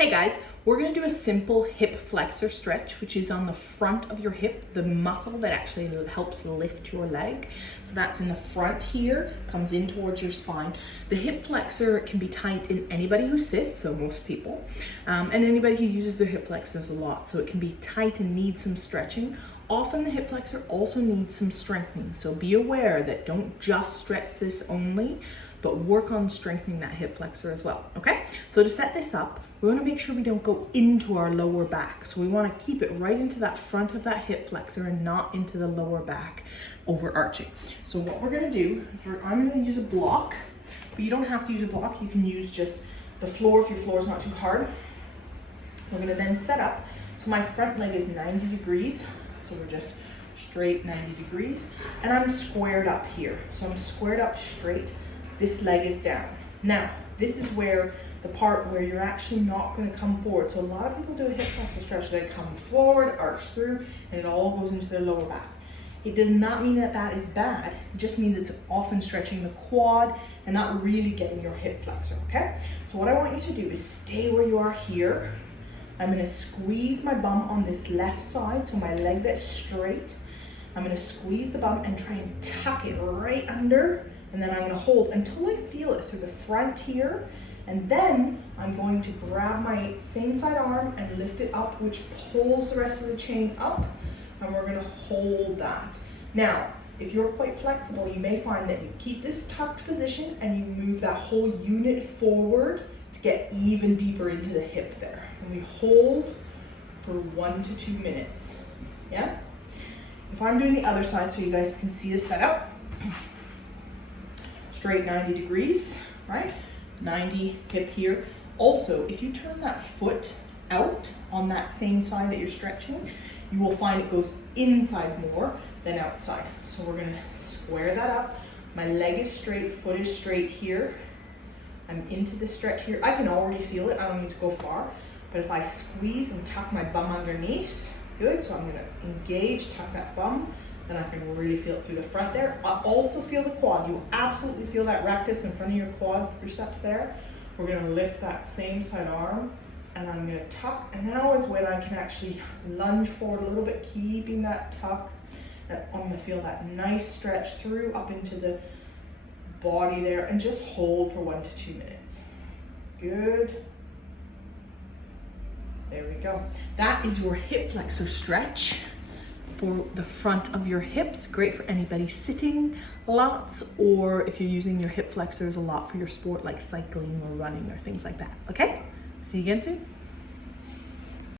Hey guys, we're gonna do a simple hip flexor stretch, which is on the front of your hip, the muscle that actually helps lift your leg. So that's in the front here, comes in towards your spine. The hip flexor can be tight in anybody who sits, so most people, and anybody who uses their hip flexors a lot. So it can be tight and needs some stretching. Often the hip flexor also needs some strengthening. So be aware that don't just stretch this only, but work on strengthening that hip flexor as well, okay? So to set this up, we wanna make sure we don't go into our lower back. So we wanna keep it right into that front of that hip flexor and not into the lower back, overarching. So what we're gonna do, I'm gonna use a block, but you don't have to use a block. You can use just the floor if your floor is not too hard. We're gonna then set up, so my front leg is 90 degrees. So we're just straight 90 degrees. And I'm squared up here. So I'm squared up straight. This leg is down. Now, this is where the part where you're actually not gonna come forward. So a lot of people do a hip flexor stretch. They come forward, arch through, and it all goes into their lower back. It does not mean that that is bad. It just means it's often stretching the quad and not really getting your hip flexor, okay? So what I want you to do is stay where you are here. I'm gonna squeeze my bum on this left side, so my leg that's straight. I'm gonna squeeze the bum and try and tuck it right under, and then I'm gonna hold until I feel it through the front here, and then I'm going to grab my same side arm and lift it up, which pulls the rest of the chain up, and we're gonna hold that. Now, if you're quite flexible, you may find that you keep this tucked position and you move that whole unit forward to get even deeper into the hip there. And we hold for 1 to 2 minutes, yeah? If I'm doing the other side so you guys can see the setup, straight 90 degrees, right? 90 hip here. Also, if you turn that foot out on that same side that you're stretching, you will find it goes inside more than outside. So we're gonna square that up. My leg is straight, foot is straight here. I'm into the stretch here. I can already feel it, I don't need to go far. But if I squeeze and tuck my bum underneath, good. So I'm gonna engage, tuck that bum, then I can really feel it through the front there. I also feel the quad. You absolutely feel that rectus in front of your quadriceps there. We're gonna lift that same side arm and I'm gonna tuck. And now is when I can actually lunge forward a little bit, keeping that tuck. And I'm gonna feel that nice stretch through up into the body there and just hold for 1 to 2 minutes. Good. There we go. That is your hip flexor stretch for the front of your hips. Great for anybody sitting lots, or if you're using your hip flexors a lot for your sport like cycling or running or things like that. Okay? See you again soon.